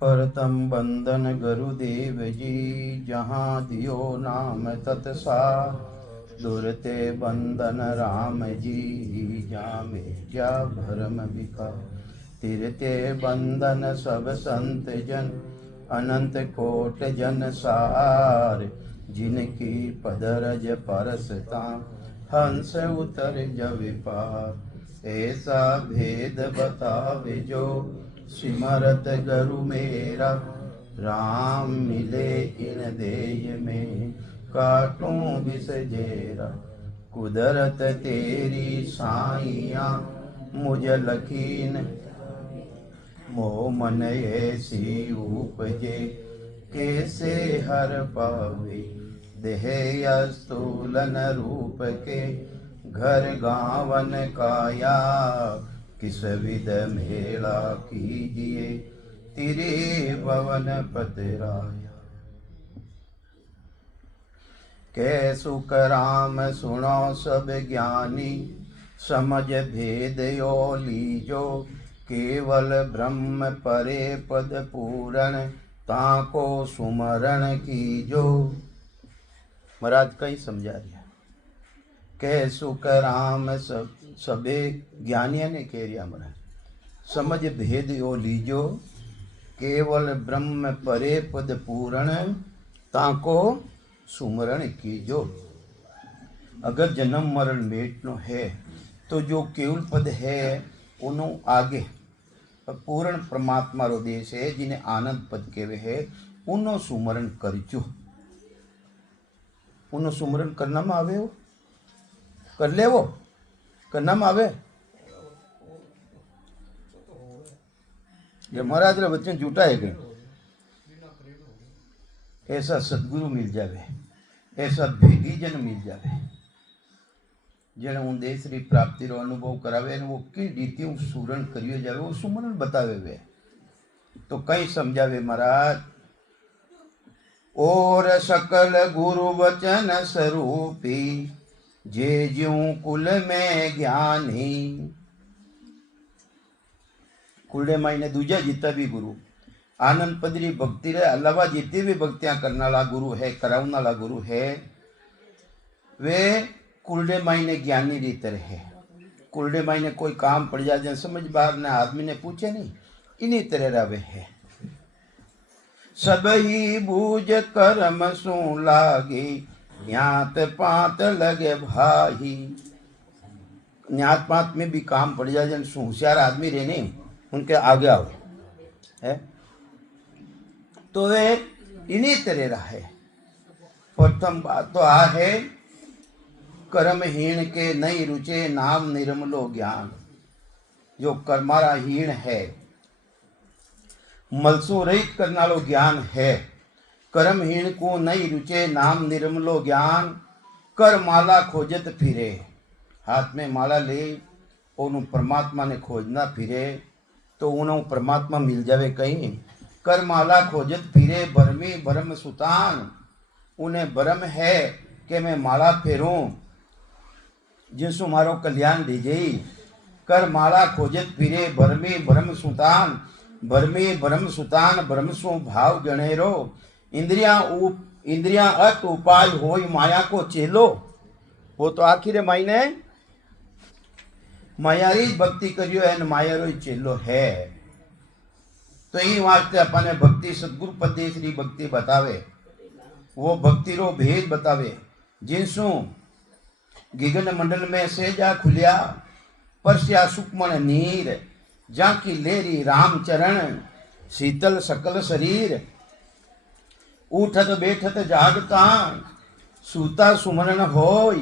परतम बंदन गुरुदेव जी, जहाँ दियो नाम तत्सा। दुरते बंदन राम जी, जामे जा भरम विका। तिरते बंदन सब संत जन, अनंत कोट जन सार। जिनकी पदरज परसता, हंस उतर जब पार। ऐसा भेद बतावे जो, सिमरत गुरु मेरा। राम मिले इन देय में, काटूं बिस जेरा। कुदरत तेरी साइया, मुझ लकीन। मोह मन ऐसी उपजे, कैसे हर पावे। देह स्थूलन रूप के, घर गावन काया। किस विध मेला कीजिए, तिरे भवन पतराया। कै सुख राम सुनो सब ज्ञानी, समझ भेद यो लीजो। केवल ब्रह्म परे पद पूरण, ताको सुमरण कीजो। महाराज कई समझा दिया। कै सुख राम सबे ज्ञानिया ने कह रिया महाराज, समझ भेद यो लीजो। केवल ब्रह्म परे पद पूरण, ताको सुमरण कीजो। अगर जन्म मरण मेटनो है, तो जो केवल पद है उन्हों आगे पूर्ण परमात्मा रो देश है, जिन्हें आनंद पद केवे है, उन्हों सुमरण करजो। उन्हों सुमरण करना में आवे, वो कर ले, वो करना में आवे। ये महाराज रे बच्चे झूठा है कि ऐसा सदगुरु मिल जावे, ऐसा भेदी जन मिल जावे, जेने उन देश री प्राप्ति रो अनुभव करावे ने वो की रीति सुरण करियो जावे, वो सुमरण बतावे वे। तो कई समझावे महाराज। और सकल गुरु वचन स्वरूपी, जे ज्यों कुल में ज्ञानी। कुल मायने दूजा जितना भी गुरु आनंद पदरी भक्ति रे अलावा जितनी भी भक्तियां करने वाला गुरु है, कराने वाला गुरु है, वे कुलडे मायने ज्ञानी री तरह है। कुलडे मायने कोई काम पड़ जाए समझ बाहर ने आदमी ने पूछे नहीं, इन्हीं तरह रवे है। सब ही बूझ कर्म सु लागी, न्यात पात लगे भाई। न्यात पात में भी काम पड़ जाए जन होशियार आदमी रहने उनके आगे आओ है, तो वे इन्हीं तरह रहे। प्रथम बात तो आ है, कर्महीन के नहीं रुचे नाम निर्मलो ज्ञान। जो कर्मारा हीन है, मलसो रहित करना लो ज्ञान है। कर्महीन को नहीं रुचे नाम निर्मलो ज्ञान। कर माला खोजत फिरे, हाथ में माला ले और परमात्मा ने खोजना फिरे, तो उन्होंने परमात्मा मिल जावे कहीं। कर माला खोजत फिरे भरमी भरम सुतान। उन्हें भरम है कि मैं माला फेरूं, जिसु मारो कल्याण दीजिए। कर माला खोजत फिरे भरमी भरम सुतान। भरमी भरम सुतान भरम सु भाव गणेरो। इंद्रियां अत उपाय होय माया को चेलो। वो तो आखिर मायने मायारी भक्ति करियो है, मायारो चेलो है। तो ये वास्ते अपने भक्ति सदगुरु पदेश्री भक्ति बतावे, वो भक्ति रो भेद बतावे। जिनसु गिगन मंडल में सेजा खुलिया, परस्या सुकमन नीर। जाकी लेरी राम चरण, शीतल सकल शरीर। उठत बैठत जागता, सूता सुमरण होय।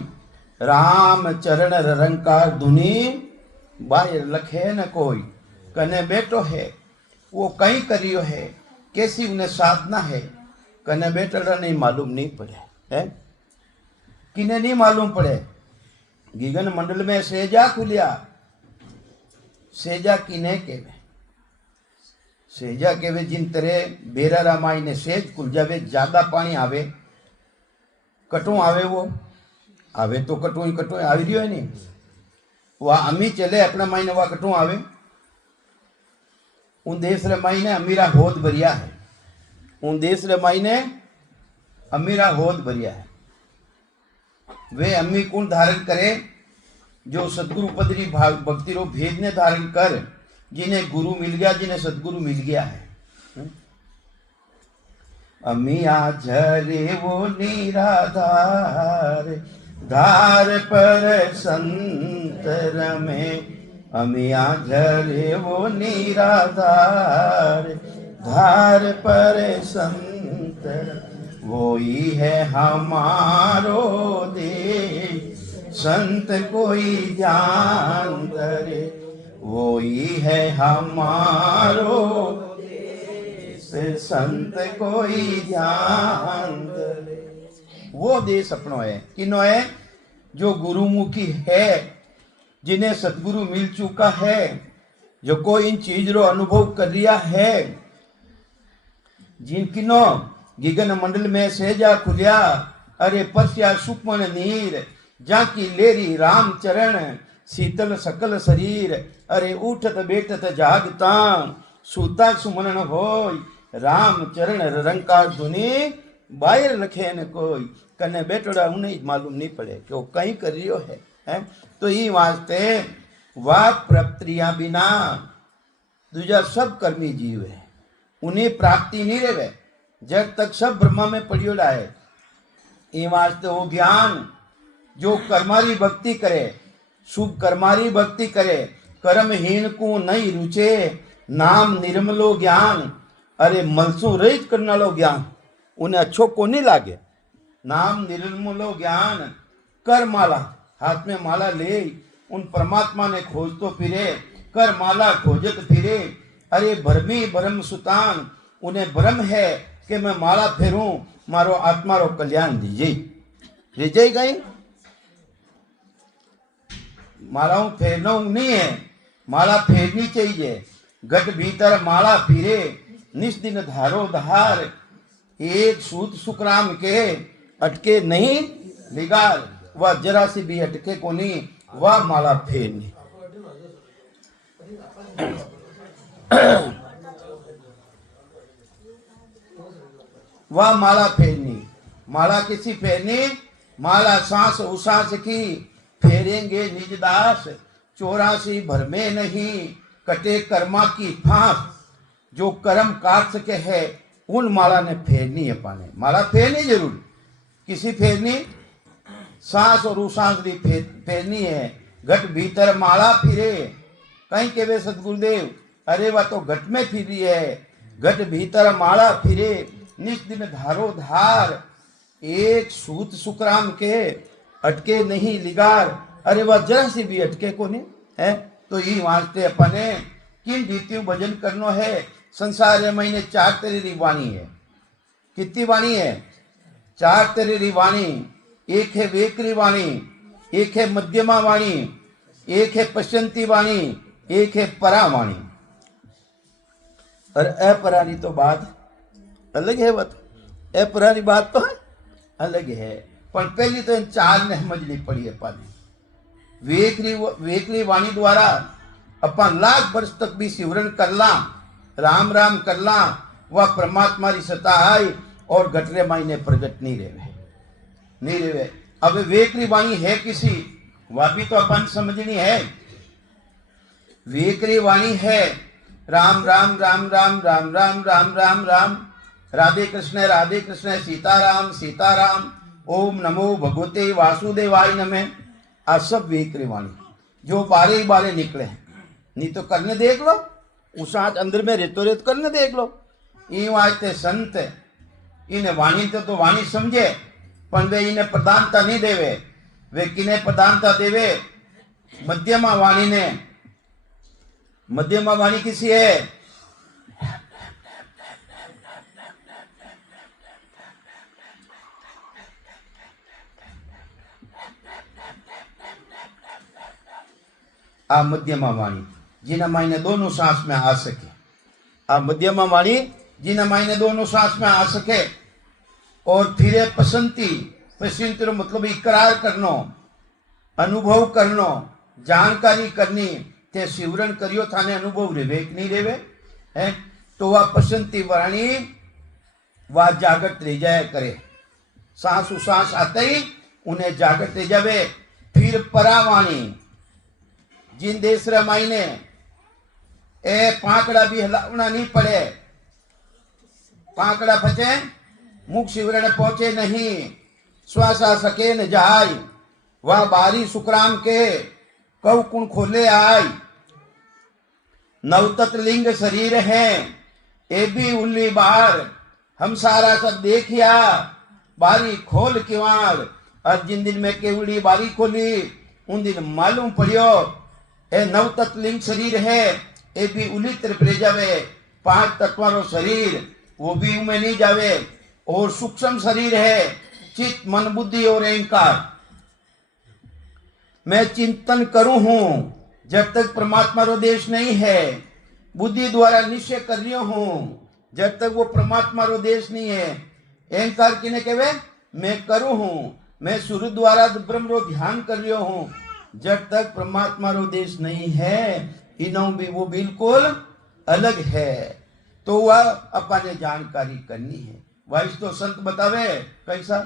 राम चरण रंकार धुनी, बाहर लखे न कोई। कने बैठो है, वो कहीं करियो है, कैसी उन्हें साधना है, कने बैठा नहीं मालूम नहीं पड़े है, किने नहीं मालूम पड़े। गिगन मंडल में सेजा खुलिया, सेजा किने केवे, सेजा केवे जिन तरह बेरा रामाई ने सेज खुल जावे, ज्यादा पानी आवे, कटू आवे, वो आवे तो कटू ही कटू आवी रही है नहीं, वह अमी चले अपना मायने वह कटू आवे। उन देश रे मायने अमीरा होद भरिया है, उन देश रे मायने अमीरा होद भरिया है। वे अम्मी कौन धारण करे? जो सदगुरु पदरी भक्ति रो भेद ने धारण कर, जिन्हें गुरु मिल गया, जिन्हें सदगुरु मिल गया है। अमिया झरे वो निराधार, धार पर संतर में। अमिया झरे वो निराधार, धार पर संतर। वो ही है हमारो देश, संत कोई ध्यान धरे। वो ही है हमारो देश, संत कोई ध्यान धरे। वो देश अपनो है, किनो है? जो गुरुमुखी है, जिन्हें सदगुरु मिल चुका है, जो कोई इन चीज रो अनुभव कर रिया है, जिनकिनो गिगन मंडल में सहजा खुलिया, अरे परस्या सुक्मन नीर, जाकी लेरी राम चरण, शीतल सकल शरीर। अरे उठत बैठत जागता, सूता सुमनन होय, राम चरण रंकार धुनी, बाहर लखे न कोई। कने बैठोड़ा उन्हें मालूम नहीं पड़े कि वो कहीं कर रियो है? तो ये वास्ते वाह प्रप्तिया बिना दूजा सब कर्मी जीव है, उन्हें प्राप्ति नहीं रहे जब तक सब ब्रह्मा में पड़ियोड़ा है। ये वास्ते वो ज्ञान जो कर्मारी भक्ति करे, शुभ कर्मारी भक्ति करे, कर्महीन को नहीं रुचे, नाम निर्मलो ज्ञान। अरे मनसू रहित करना लो ज्ञान उन्हें अच्छो को नहीं लागे। नाम निर्मलो ज्ञान, कर माला, हाथ में माला ले उन परमात्मा ने खोज तो फिरे, कर माला खोजत फिरे। अरे भ्रमी भ्रम सुतान, उन्हें भ्रम है कि मैं माला फेरूं, मारो आत्मा रो कल्याण दीजिए। रह गई मालाओं फेरना नहीं है, माला फेरनी चाहिए। घट भीतर माला फिरे, निस दिन धारो धार। एक सूत सुखराम के अटके नहीं लिगार, वह जरा सी भी अटके को नहीं, वह माला फेरनी। वह माला फेरनी। माला किसी फेरनी? माला सांस उसास की, फेरेंगे निज दास। 84 भरमे नहीं, कटे कर्मा की फांस। जो कर्म काट सके है, उन माला ने फेरनी है पाने। माला फेरनी जरूर, किसी फेरनी? सांस और उसास भी फेरनी है। घट भीतर माला फिरे, कहीं के वे सदगुरुदेव? अरे वह तो घट में फिर रही है। घट भीतर माला फिरे, निस दिन धारो धार। एक सूत सुखराम के अटके नहीं लिगार। अरे वह जरा सी भी अटके को नहीं है। तो ये वास्ते अपने किन रीतियों भजन करनो है। संसार महीने 4 तेरी वाणी है। कितनी वाणी है? 4 तेरी वाणी। एक है वेकरी वाणी, एक है मध्यमा वाणी, एक है पश्चंती वाणी, एक है परा वाणी। और अपरानी तो बात अलग है। वह अपरानी बात तो अलग है, पर पहली तो इन 4 ने समझनी पड़ी अपने। वेकरी वाणी द्वारा अपन लाख वर्ष तक भी सिमरन कर ला, राम राम कर ला, वह परमात्मा री सत्ता आई और घटरे मायने प्रगट नहीं रहे। अब वेकरी वाणी है किसी, वह भी तो अपन समझनी है। वेकरी वाणी है राम राम राम राम राम राम राम राम राम, राधे कृष्ण सीताराम सीताराम, ओम नमो भगवते वासुदेवाय नमः। आ सब वेकरी वाणी जो बारे ही बारे निकले हैं। नहीं तो करने देख लो, उस आज अंदर में रेतो रेत करने देख लो। ये वास्ते संत इन्हें वाणी तो वाणी समझे, पर वे इन्हें प्रधानता नहीं देवे। वे किन्हें प्रधानता देवे? मध्यमा वाणी ने। मध्यमा वाणी किसी है? आ मध्यमा वाणी जिन्हें मायने दोनों सांस में आ सके। आ मध्यमा वाणी जिन्हें मायने दोनों सांस में आ सके। और फिर पसंती रो मतलब इकरार करनो, अनुभव करनो, जानकारी करनी। ते सिवरण करियो थाने अनुभव रेवे कि नहीं रेवे? है, तो वह पसंती वाणी वह जागृत रह जाया करे। सांस उसास आते ही उन्हें जागृत रह जावे। फिर परावाणी जिन देसरा मायने ए पाकड़ा भी हिलावना नहीं पड़े, पाकड़ा फचे मुख शिवरण पहुंचे नहीं, श्वास आ सके न जाय, वह बारी सुखराम के कव कुण खोले आय। नवतत्र लिंग शरीर है ए भी उल्ली बार, हम सारा सब देखिया बारी खोल किवाड़। और जिन दिन में केवड़ी बारी खोली उन दिन मालूम पड़ियो ए नवतत्व लिंग शरीर है ए भी उली तरफ ले जावे। 5 तत्वारो शरीर वो भी उमें नहीं जावे। और सूक्ष्म शरीर है चित्त मन बुद्धि और अहंकार। मैं चिंतन करूं हूं जब तक परमात्मा रो देश नहीं है, बुद्धि द्वारा निश्चय कर रही हूं जब तक वो परमात्मा रो देश नहीं है। अहंकार किने कहवे, मैं करूं हूं, मैं सूर्य द्वारा ब्रह्म रो ध्यान कर रही हूं जब तक परमात्मा रो देश नहीं है, इनो भी वो बिल्कुल अलग है। तो वह अपने जानकारी करनी है। वाइस तो संत बतावे कैसा,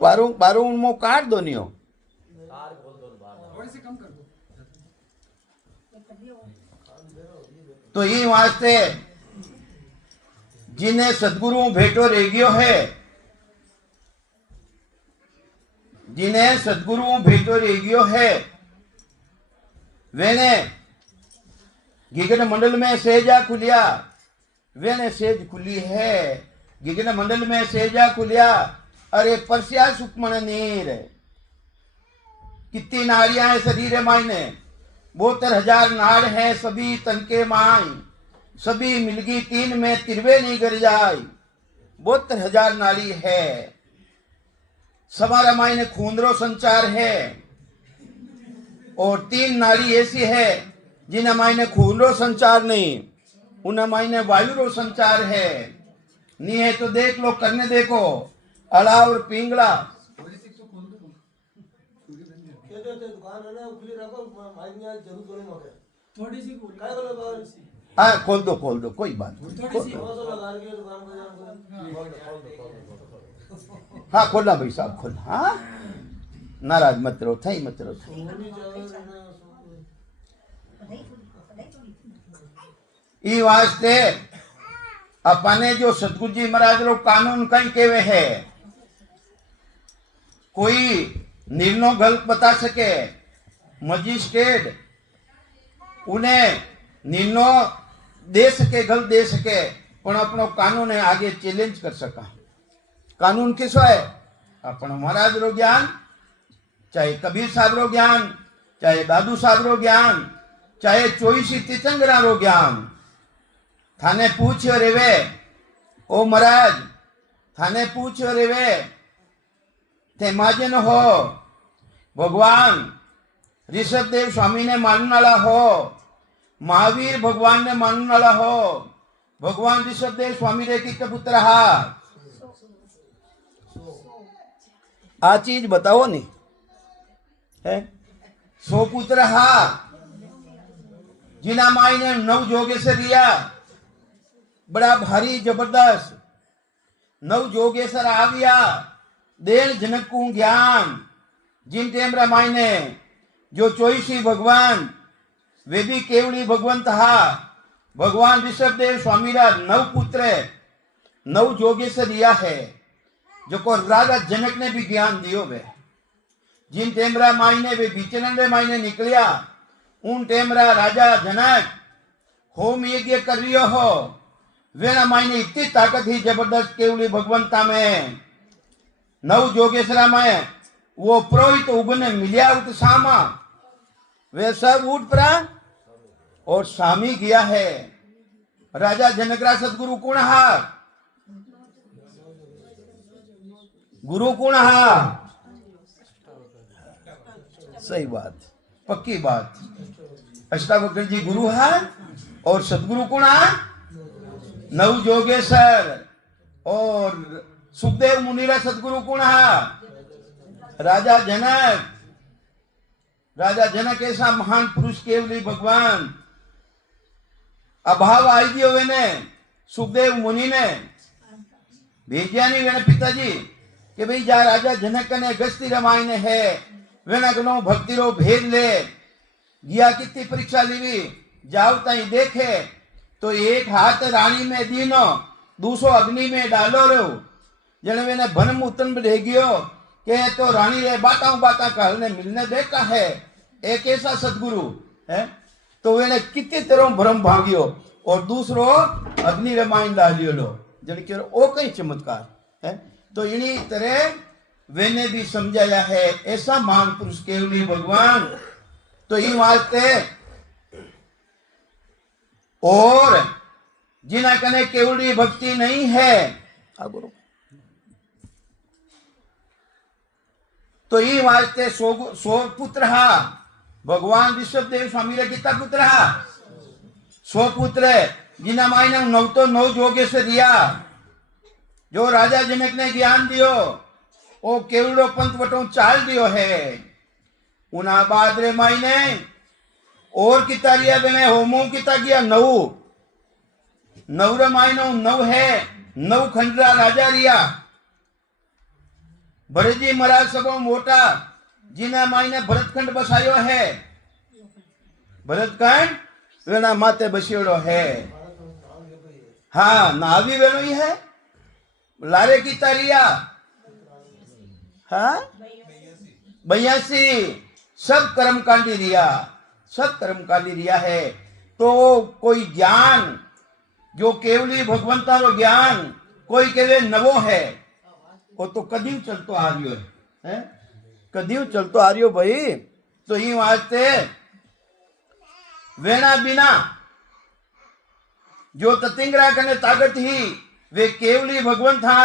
बारू उनमो काट दो नियो, तो ये वास्ते जिन्हें सदगुरु भेटो रेगियो है, जिन्हें सदगुरु भेटो रेगियो है, वेने गिगन मंडल में सेजा खुलिया, वेने सेज खुली है गिगन मंडल में सेजा खुलिया। अरे परस्या सुक्मण नीर, कितनी नाड़ियां हैं शरीर मायने, 72,000 नाड़ है सभी तन के माई, सभी मिलगी 3 में तिरवे नहीं गर जाय। 72,000 नाड़ी है, सवारा मायने खूंदरो संचार है। और 3 नाड़ी ऐसी है जिन्हें मायने खूंदरो संचार नहीं, उन्हें मायने वायु रो संचार है। नहीं है तो देख लो, करने देखो, अला और पिंगला। हाँ खोल दो कोई बात नहीं। हाँ खोलना भाई साहब खोलना, हाँ नाराज मत रहो, थई मत रहो। ई वास्ते अपने जो सतगुरु जी महाराज रो कानून कहीं केवे है, कोई निर्णय गलत बता सके, मजिस्ट्रेट उन्हें निर्णय दे सके, गलत दे सके, पर अपनो कानून है आगे चैलेंज कर सका। कानून किसो है, अपनो महाराज रो ज्ञान, चाहे कबीर साहब रो ज्ञान, चाहे दादू साहब रो ज्ञान, चाहे चोईसी तीचंगरा रो ज्ञान। थाने पूछ्यो रेवे ओ महाराज, थाने पूछ्यो रेवे ते माजन हो, भगवान ऋषभदेव स्वामी ने मानने वाला हो, महावीर भगवान ने मानने वाला हो, भगवान ऋषभदेव स्वामी रे कितने पुत्र हा, आ चीज बताओ नहीं है। 100 पुत्र हा, जिना माई ने 9 जोगेश्वर रिया, बड़ा भारी जबरदस्त 9 जोगेश्वर आ गया, देन जनक को ज्ञान। जिन टेमरा माई ने जो 24 भगवान वे भी केवली भगवंत हा, भगवान ऋषभदेव स्वामी रा 9 पुत्र 9 जोगेश्वर रिया है, जो को राजा जनक ने भी ज्ञान दियो वे। जिन टेमरा माई ने वे बिचनंदे माई ने निकलिया, उन टेमरा राजा जनक होम यज्ञ कर रियो हो, वेना माई ने इतनी ताकत ही जबरदस्त केवली भगवंता में 9 जोगेश्वरा में वो पुरोहित उगने मिलिया उत सामा, वे सब उठ पड़ा और स्वामी गया है। राजा जनकरा सदगुरु कौन हा, गुरु कौन हा, सही बात, पक्की बात। अष्टावक्र जी गुरु है और सदगुरु कौन है, 9 जोगेश्वर। और सुखदेव मुनिरा सदगुरु कौन है, राजा जनक ऐसा महान पुरुष केवली भगवान अभाव आई दियो वेने सुखदेव मुनि ने भेजिया नहीं वेने पिताजी कि भाई जा राजा जनक ने गस्ती रमाई ने है वेना गनो भक्ति रो भेद ले गया कितनी परीक्षा लीवी जाओ ताई देखे तो एक हाथ रानी में दीनो दूसरो अग्नि में डालो रो जने वेने भन उतन रह गयो के तो रानी रे बाता कहने मिलने देखा है एक ऐसा सदगुरु है तो वेने कितनी तरह भ्रम भांगियो और दूसरो अग्नि रमाइन डालियो लो जने के ओ कई चमत्कार है तो इन्हीं तरह वेने भी समझाया है ऐसा महान पुरुष केवली भगवान तो ये वास्ते और जिना कने केवली भक्ति नहीं है तो ये वास्ते सो पुत्र हा भगवान ऋषभदेव स्वामी रे कितना पुत्र हा 100 पुत्र जिना मायने 9 तो 9 जोगे से दिया जो राजा जनक ने ज्ञान दियो ओ केवड़ो पंथ वटो चाल दियो है उना बाद रे मायने और किता रिया बने होमो किता गया 9 रे मायनो 9 है 9 खंडरा राजा रिया भरतजी महाराज सबो मोटा जिना मायने भरतखंड बसायो है भरतखंड वेना माते बसियोड़ो है हाँ नावी वेनो ही है लारे की तारिया हाँ 82 सब कर्मकांडी रिया है तो कोई ज्ञान जो केवली भगवंता रो ज्ञान कोई केवे नवो है वो तो कदीव चलतो आ रियो है कदीव चलतो आ रियो भाई तो ये वास्ते वेना बिना जो ततिंगरा कने ताकत ही वे केवली भगवान था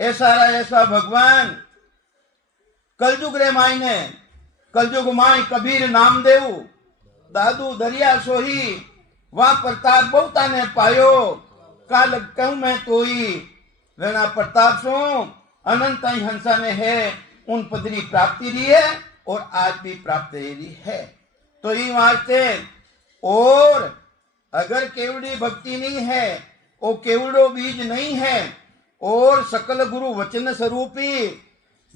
ऐसा भगवान कलयुग रे मायने कलयुग माय कबीर नामदेव दादू दरिया सोही वहां प्रताप बहुता ने पायो काल कहूं मैं तोई वेना प्रताप सो अनंत हंसा में है उन पदरी प्राप्ति रही है और आज भी प्राप्त रही है तो ये वास्ते और अगर केवड़ी भक्ति नहीं है वो केवड़ो बीज नहीं है और सकल गुरु वचन स्वरूपी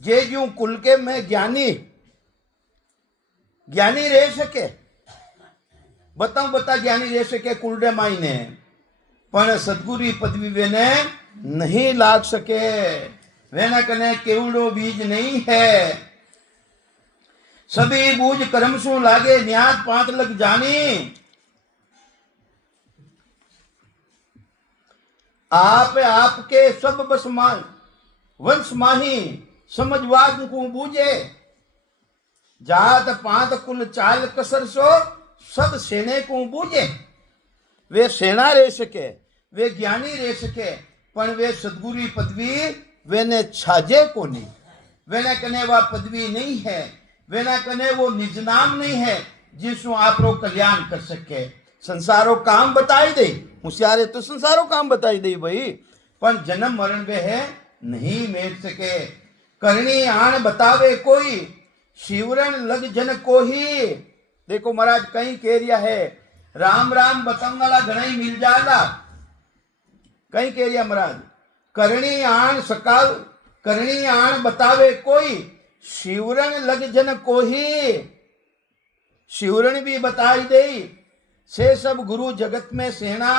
जे जो कुल के में ज्ञानी रह सके बता ज्ञानी रह सके कुलडे मायने पण सदगुरु पदवी वेने नहीं लाग सके वेना कने केवड़ो बीज नहीं है सभी बूझ कर्म सु लागे न्यात पांच लग जानी आपके सब बस वंश माही समझवाद को बूझे जात पांत कुल चाल कसर सो सब सेने को बूझे वे सेना रह सके वे ज्ञानी रह सके पण वे सदगुरु पदवी वेने छाजे को नहीं वेने कने वह पदवी नहीं है वेना कने वो निज नाम नहीं है जिसको आप लोग कल्याण कर सके संसारो काम बताई दे होशियारे तो संसारो काम बताई दे भाई पर जन्म मरण वे है नहीं मेट सके करनी आण बतावे कोई शिवरण लग जन को ही देखो महाराज कहीं कह रिया है राम राम बताने वाला घना ही मिल जाला कहीं कह रिया महाराज करनी आण बतावे कोई शिवरण लग जन को ही शिवरण भी बताई दे से सब गुरु जगत में सेना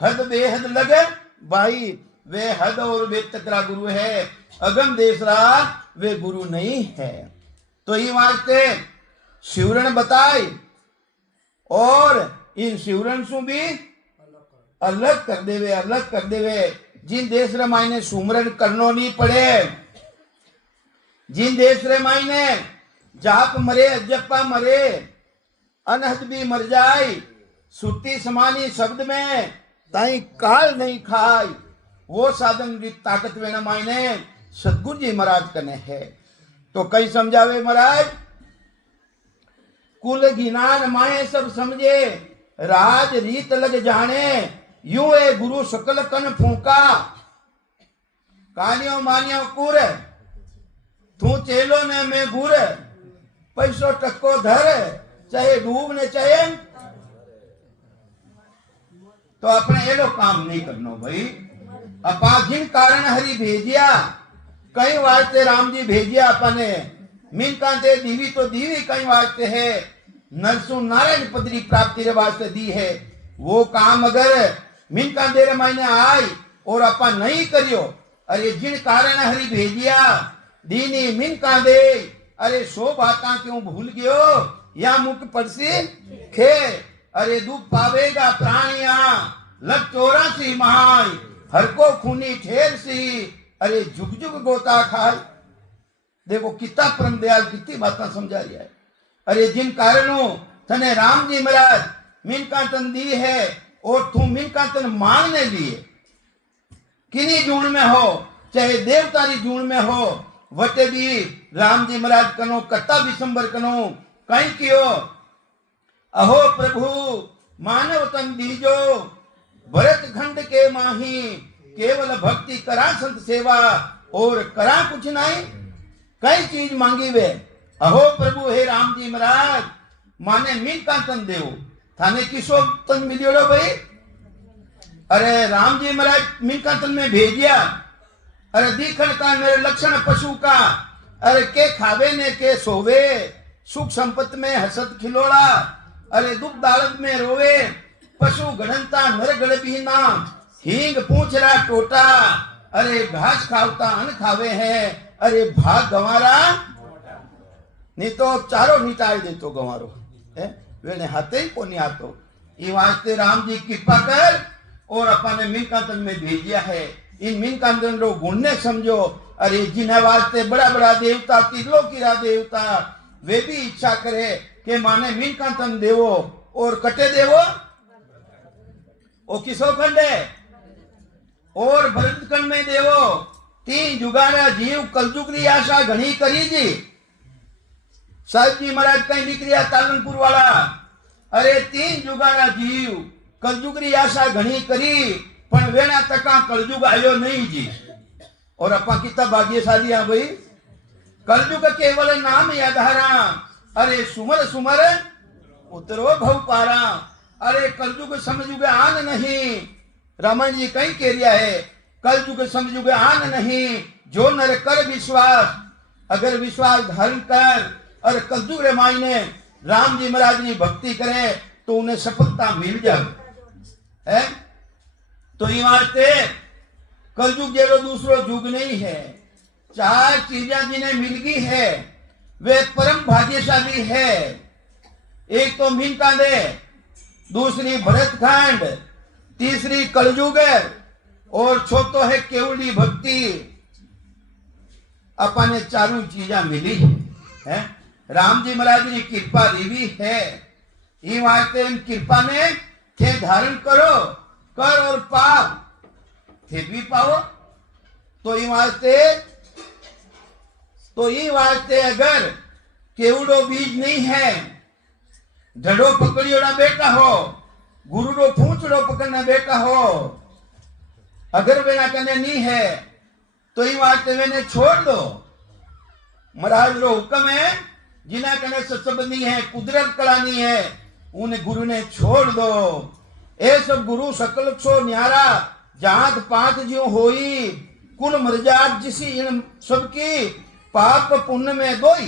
हद बेहद लगे भाई वे हद और वे तकरा गुरु है अगम देसरा वे गुरु नहीं है तो ये वास्ते शिवरण बताए और इन शिवरण से भी अलग कर देवे जिन देश रे मायने सुमरन करनो नहीं पड़े जिन देश रे मायने जाप मरे जपा मरे अनहद भी मर जाए सुरती समानी शब्द में ताई काल नहीं खाई वो साधन की ताकत वेना मायने सदगुरु जी महाराज कने है तो कई समझावे महाराज कुल गिनान माए सब समझे राज रीत लग जाने यूं ए गुरु सकल कन फूका कानियो मानियो कुर तू चेलो ने मैं गुर पैसो टक्को धर चाहे डूब ने चाहे तो अपने ये लोग काम नहीं करनो भाई। अपा जिन कारण हरि भेजिया कई वास्ते राम जी भेजिया अपने मीन कांते दीवी तो दीवी कई वास्ते है नरसु नारायण पदरी प्राप्ति रे वास्ते दी है। वो काम अगर मीन कांते रे मायने आय और अपा नहीं करियो अरे जिन कारण हरि भेजिया दीनी मीन कांदे अरे सो बाता क्यों भूल गयो या मुख पड़सी खे अरे दुख पावेगा प्राणिया लग 84 महाय हर को खूनी ठेर सी अरे जुग जुग गोता खाए। देखो कितना परम दयाल कितनी बातें समझा रही है। अरे जिन कारणों तने राम जी महाराज मीनकांतन दी है और तू मीनकांतन मांगने लिए किन्हीं जून में हो चाहे देवतारी जून में हो वटे भी राम जी महाराज कनो कट्टा विशंबर कनो कहीं कियो अहो प्रभु मानव तन दीजो भरत खंड के माही केवल भक्ति करा संत सेवा और करा कुछ नहीं कई चीज मांगी वे। अहो प्रभु हे राम जी महाराज माने मीन का तन देव थाने किसो तन मिलियो भाई। अरे राम जी महाराज मीन का तन में भेजिया अरे दीखन का मेरे लक्षण पशु का अरे के खावे ने के सोवे सुख संपत्ति में हसत खिलोड़ा अरे दुख दालत में रोवे पशु गणनता नर गण बीना हींग पूछ रहा टोटा अरे घास खावता अन खावे है अरे भाग गंवारा नहीं तो चारों निटाई दे तो गंवारो है वेने हाथे ही को नहीं आतो। ये वास्ते राम जी कृपा कर और अपने मीनकांतन में भेजिया है। इन मीनकांतन रो गुण ने समझो। अरे जिन्हें वास्ते बड़ा बड़ा देवता तिलो कीरा देवता वे भी इच्छा करे कि माने मीनकांतन देवो और कटे देवो ओ किसो खंड है और भरत खंड में देवो 3 जुगारा जीव कलजुग री आशा घणी करी जी। साहिब जी महाराज कहीं निकलिया तालनपुर वाला अरे 3 जुगारा जीव कलजुग री आशा घणी करी पण वेणा तका कलजुग आयो नहीं जी। और अपा कितना भाग्यशाली है भाई। कलजुग केवल नाम याधारा अरे सुमर सुमर उतरो भव पारा। अरे कलजुग समझुगे आन नहीं रामायण जी कहीं कह रिया है कलजुग समझुगे आन नहीं जो नर कर विश्वास अगर विश्वास धारण कर और कलजुग रे मायने राम जी महाराज की भक्ति करे तो उन्हें सफलता मिल जाए है। तो ये वास्ते कलयुग जैसे दूसरो युग नहीं है। 4 चीजें जिन्हें मिल गई है वे परम भाग्यशाली है। एक तो मीनकांदे दूसरी भरतखंड तीसरी कलयुग और चौथो है केवली भक्ति। अपने चारों चीजें मिली है। राम जी महाराज की कृपा रिवी है। ये वास्ते इन कृपा ने थे धारण करो कर और पाप थे भी पाओ। तो ये वास्ते अगर केवड़ो बीज नहीं है जड़ो पकड़ियोड़ा बेटा हो गुरु रो पूंछड़ो पकड़ना बेटा हो अगर वे ना करने नहीं है तो ये वास्ते मैंने छोड़ दो। महाराज रो हुक्म है जिन्हें कने सत्संबंधी है कुदरत कलानी है उन्हें गुरु ने छोड़ दो। ए सब गुरु सकल सो न्यारा जात पात ज्यो होई कुल मर्जात जिसी इन सबकी पाप पुण्य में दोई।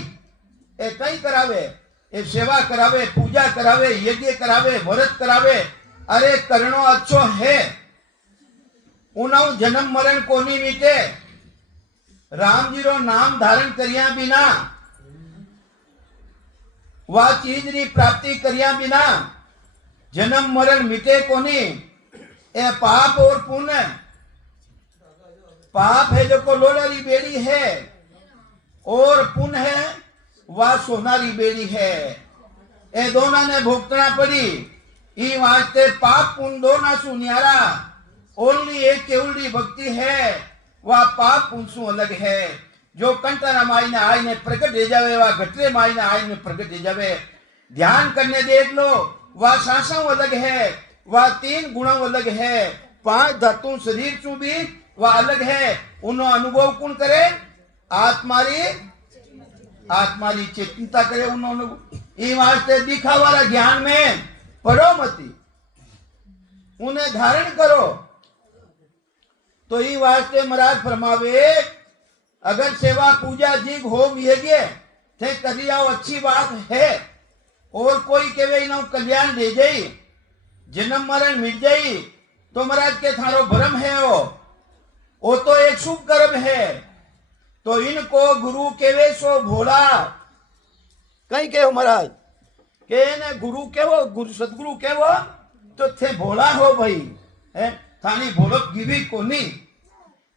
ए कई करावे ए सेवा करावे पूजा करावे यज्ञ करावे व्रत करावे अरे करनो अच्छो है उन्हों जन्म मरण को नहीं मिटे। राम जी रो नाम धारण करिया बिना वह चीज री प्राप्ति करिया बिना जन्म मरण मिटे को नहीं। ए पाप और पुण्य पाप है जो को लोलारी बेड़ी है और पुण्य है वह सोनारी बेड़ी है। ए दोनों ने भुगतना पड़ी। ई वास्ते पाप पुण्य दोनों सु न्यारा ओनली एक केवली भक्ति है वह पाप पुण्य सु अलग है। जो कंटरा माई ने आई ने प्रकट हो जावे वह घटरे माई ने आई ने प्रकट हो जावे। ध्यान करने देख लो वह सांसों अलग है वह 3 गुणों अलग है 5 धातु शरीर चू भी वह अलग है। उन्हों अनुभव कौन करे आत्मारी आत्मा की चेतनता करे उन्होंने ये वास्ते दिखा वाला ज्ञान में पढ़ो मती, उन्हें धारण करो। तो ये वास्ते महाराज फरमावे अगर सेवा पूजा जीव होम यज्ञ थे कर आओ अच्छी बात है, और कोई कहे ना कल्याण दे जाई, जन्म मरण मिट जाई, तो महाराज के थारो भ्रम है वो तो एक शुभ कर्म है। तो इनको गुरु केवे सो भोला, कहीं कहो महाराज के ने गुरु केवो, गुरु सदगुरु केवो तो थे भोला हो भाई है, थानी भोलक गिवी कोनी।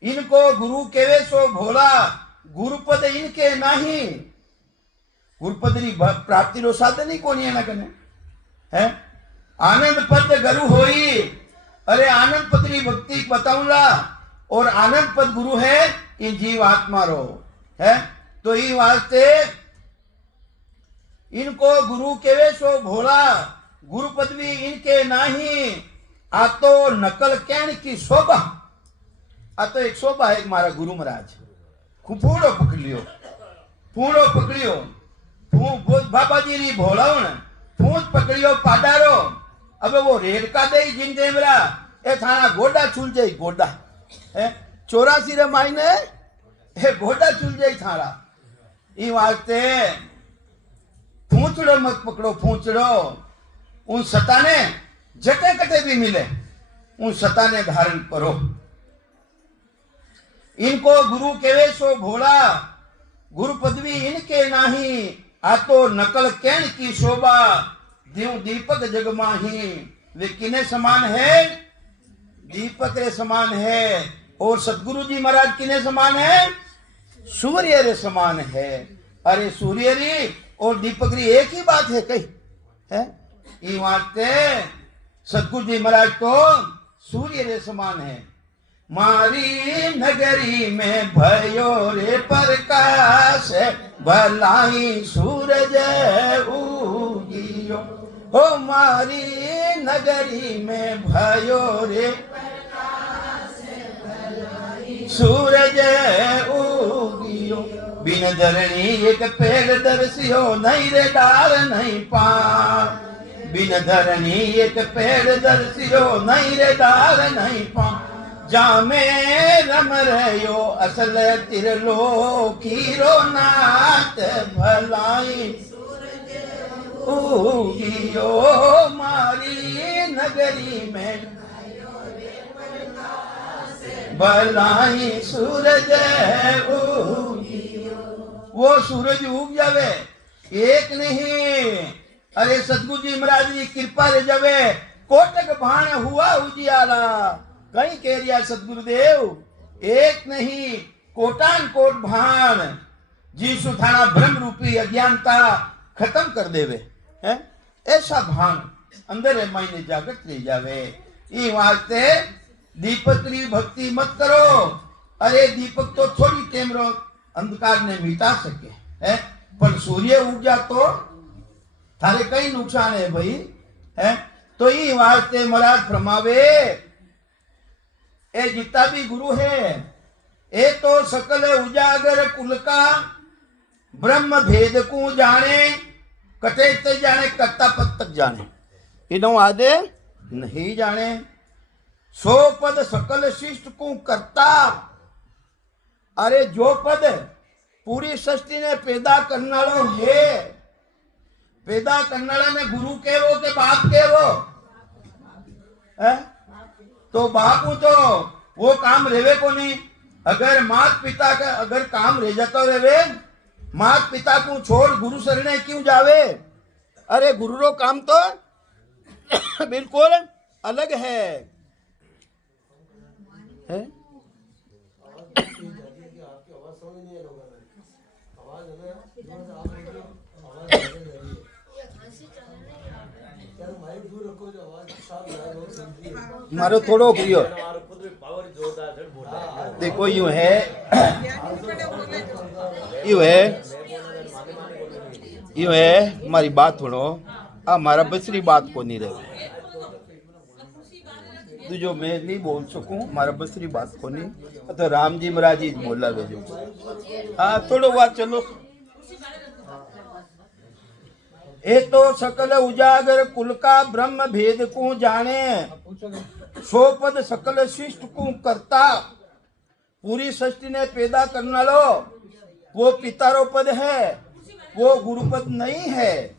इनको गुरु केवे सो भोला, गुरुपद इनके नहीं, गुरुपद री प्राप्ति रो साधन ही कोनी है ना कने है। आनंद पद गुरु होई, अरे आनंद पद री भक्ति बताऊंगा, और आनंद पद गुरु है इन जीव आत्मा रो है। तो ये वास्ते इनको गुरु केवे सो भोला, गुरु पदवी इनके नाही, आ तो नकल कहने की शोभा, आ तो एक शोभा है मारा गुरु महाराज फूड़ो पकड़ियो, फूड़ो पकड़ियो, बाबा जी री भोलावण फूट पकड़ियो पाडारो। अब वो रेड़का दे जिन देवरा ए थाना गोडा छूल जाई, गोडा है 84 रे मायने ए गोडा छूल जाई थारा। ई वास्ते फूचड़ो मत पकड़ो, फूचड़ो उन सताने जटे कटे भी मिले उन सताने धारण करो। इनको गुरु केवे सो भोला, गुरु पदवी इनके नाही, आ तो नकल कहन की शोभा, दिव दीपक जगमाही। वे किने समान है? दीपक रे समान है। और सतगुरु जी महाराज किने समान है? सूर्य रे समान है। अरे सूर्य री और दीपक री एक ही बात है कहीं है। ये वास्ते सतगुरु जी महाराज तो सूर्य रे समान है। मारी नगरी में भयो रे प्रकाश, भलाई सूरज उगियो। हो मारी नगरी में भयो रे सूरज उगियो। बिन धरणी एक पेड़ दर्शियो, नहीं रे डाल नहीं पार। बिन धरणी एक पेड़ दर्शियो, नहीं रे डाल नहीं पार। जामे रम रहो असल तिरलोकीरो नाथ, भलाई उगियो। मारी नगरी में भलाई सूरज उगियो। वो सूरज उग जावे एक नहीं, अरे सतगुरु जी महाराज की कृपा रे जावे कोटक भाण हुआ उजियाला। कहीं कह रिया सतगुरुदेव एक नहीं कोटान कोट भान, जीसु थाना ब्रह्म रूपी अज्ञानता खत्म कर देवे है। ऐसा भान अंदर मायने जागृत रह जावे। ये वास्ते दीपक की भक्ति मत करो। अरे दीपक तो थोड़ी टेमरो अंधकार ने मिटा सके है, पर सूर्य उग जा तो थारे कई नुकसान है भाई है। तो ये वास्ते महाराज फरमावे ए जितना भी गुरु है ए तो सकल उजागर कुल का, ब्रह्म भेद को जाने, कटे ते जाने कट्टा पद तक जाने, इनो आदे नहीं जाने। सो पद सकल शिष्ट को करता। अरे जो पद पूरी सृष्टि ने पैदा करना लो है, पैदा करना ने गुरु के वो के बाप के वो है। तो बापू तो वो काम रेवे को नहीं। अगर मात पिता का अगर काम रह जाता रेवे, मात पिता को छोड़ गुरु शरणे क्यों जावे? अरे गुरु रो काम तो बिल्कुल अलग है। मारो थोड़ो करियो देखो यूं है, यूं है मारी बात थोड़ो आ मारा बसरी बात को नहीं रहे तू जो मैं नहीं बोल सकूं, मारा बसरी बात को नहीं तो राम जी महाराज जी बोला वे जो। हाँ थोड़ो बात चलो ए तो सकल उजागर कुल का ब्रह्म भेद को जाने, सो पद सकल शिष्ट को करता। पूरी सृष्टि ने पैदा करना लो, वो पितारो पद है, वो गुरुपद नहीं है,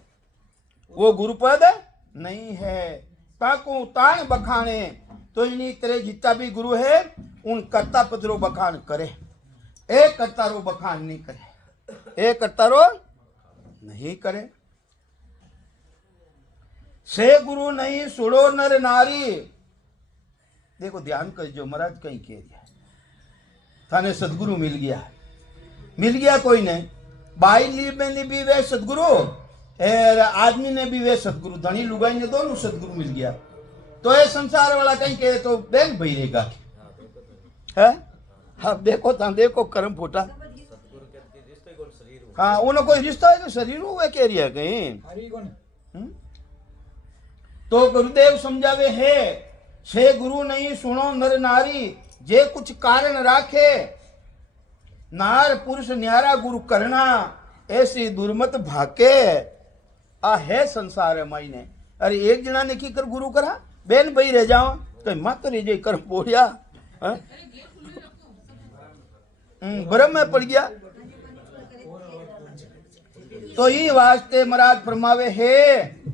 वो गुरुपद नहीं है। ताको ताण बखाने, तो इन्हीं तरह जितना भी गुरु है उन कर्ता पद रो बखान करे, एक कर्ता रो बखान नहीं करे, एक कर्ता रो नहीं करे। से गुरु नहीं सुड़ो नर नारी। देखो ध्यान करजो, महाराज कहीं कह दिया थाने सदगुरु मिल गया कोई ने, बाई ने भी वे सदगुरु और आदमी ने भी वे सदगुरु, धनी लुगाई ने दोनों सदगुरु मिल गया। तो ये संसार वाला कहीं कहे तो बैन भई रहेगा है। हाँ देखो कर्म फूटा। हाँ उन्हें कोई रिश्ता है तो शरीर हुआ कह रही है कहीं। तो गुरुदेव समझावे है, छे गुरु नहीं सुनो नर नारी, जे कुछ कारण राखे, नार पुरुष न्यारा गुरु करना, ऐसी दुर्मत भाके। आ है संसार है मायने। अरे एक जना ने की कर गुरु करा, बेन भाई रह जाओ कहीं मत रह जाए कर बोलिया भरम में पड़ गया। तो ये वास्ते महाराज फरमावे है,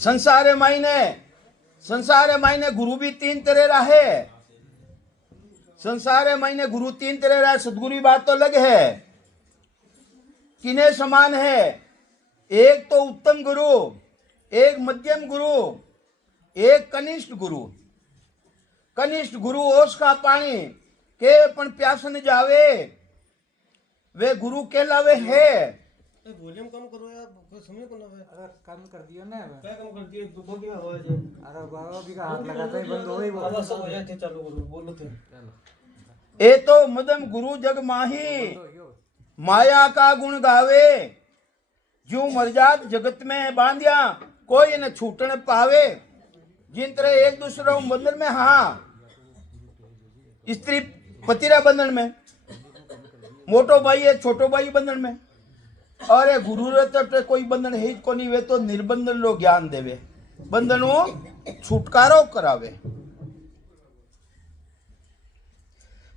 संसार मायने गुरु भी तीन तरह रहे। संसार मायने गुरु तीन तरह रहे। सदगुरु की बात तो अलग है, किने समान है। एक तो उत्तम गुरु, एक मध्यम गुरु, एक कनिष्ठ गुरु। कनिष्ठ गुरु ओस का पानी के पण प्यासन जावे, वे गुरु कहलावे है। वॉल्यूम कम करो यार, समय को ना। अरे कम कर दियो ना। क्या कम कर दिए? दो की आवाज है। अरे बाबा भी का हाथ लगाता है बंद हो गई वो। आवाज सब हो जाती, चालू करो, बोलो थे। ए तो मदम गुरु जग माही, माया का गुण गावे। जो मर्जाद जगत में बांधिया, कोई न छूटन पावे। जिन तरह एक दूसरे बंधन में, हाँ स्त्री पतिरा बंधन में, मोटो भाई है छोटो भाई बंधन में। अरे गुरु रे कोई बंधन है को नहीं, वे तो निर्बंधन लो ज्ञान देवे, बंधनो छुटकारो करावे।